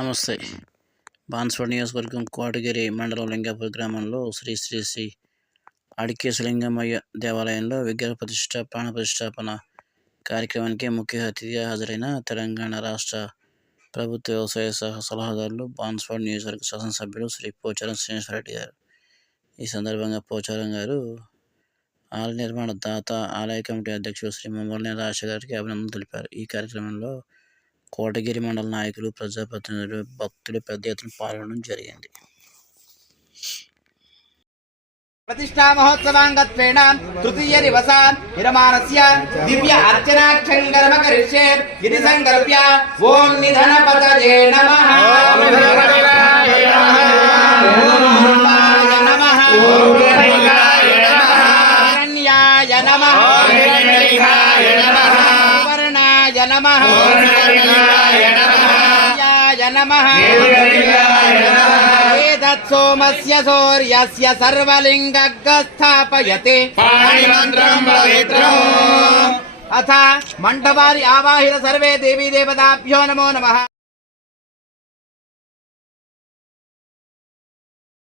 నమస్తే. బాన్స్వాడ నియోజకవర్గం కోటగిరి మండలం లింగాపూర్ గ్రామంలో శ్రీ శ్రీ శ్రీ అడికేశలింగమయ్య దేవాలయంలో విగ్రహ ప్రతిష్ఠ ప్రాణ ప్రతిష్టాపన కార్యక్రమానికి ముఖ్య అతిథిగా హాజరైన తెలంగాణ రాష్ట్ర ప్రభుత్వ వ్యవసాయ సలహాదారులు బాన్స్వాడ నియోజకవర్గ శాసనసభ్యులు శ్రీ పోచారం శ్రీనివాసరెడ్డి గారు. ఈ సందర్భంగా పోచారం గారు ఆలయ నిర్మాణ దాత ఆలయ కమిటీ అధ్యక్షుడు శ్రీ ముమ్మల రాజశేఖర్ గారికి అభినందనలు తెలిపారు. ఈ కార్యక్రమంలో కోటగిరి మండల నాయకులు, ప్రజాప్రతినిధులు, భక్తులు పెద్ద ఎత్తున పాల్గొనడం జరిగింది. प्रतिष्ठा महोत्सवांगत्वेन तृतीय दिवसान् विरमाणस्य दिव्य अर्चनाक्षङ्गरम करिष्ये इति संकल्प्य ओम निधनपतये नमः ओम निधनपतये नमः ओम निधनपतये नमः हिरण्याय नमः ओम हिरण्याय नमः वर्णाय नमः ओम वर्णाय नमः नमः सोमस्य सूर्यस्य सर्वलिंगस्थापयते पाणिमन्त्रं पवित्रम् अथ मंडपारि आवाहित सर्वे देवी देवताभ्यो नमो नमः।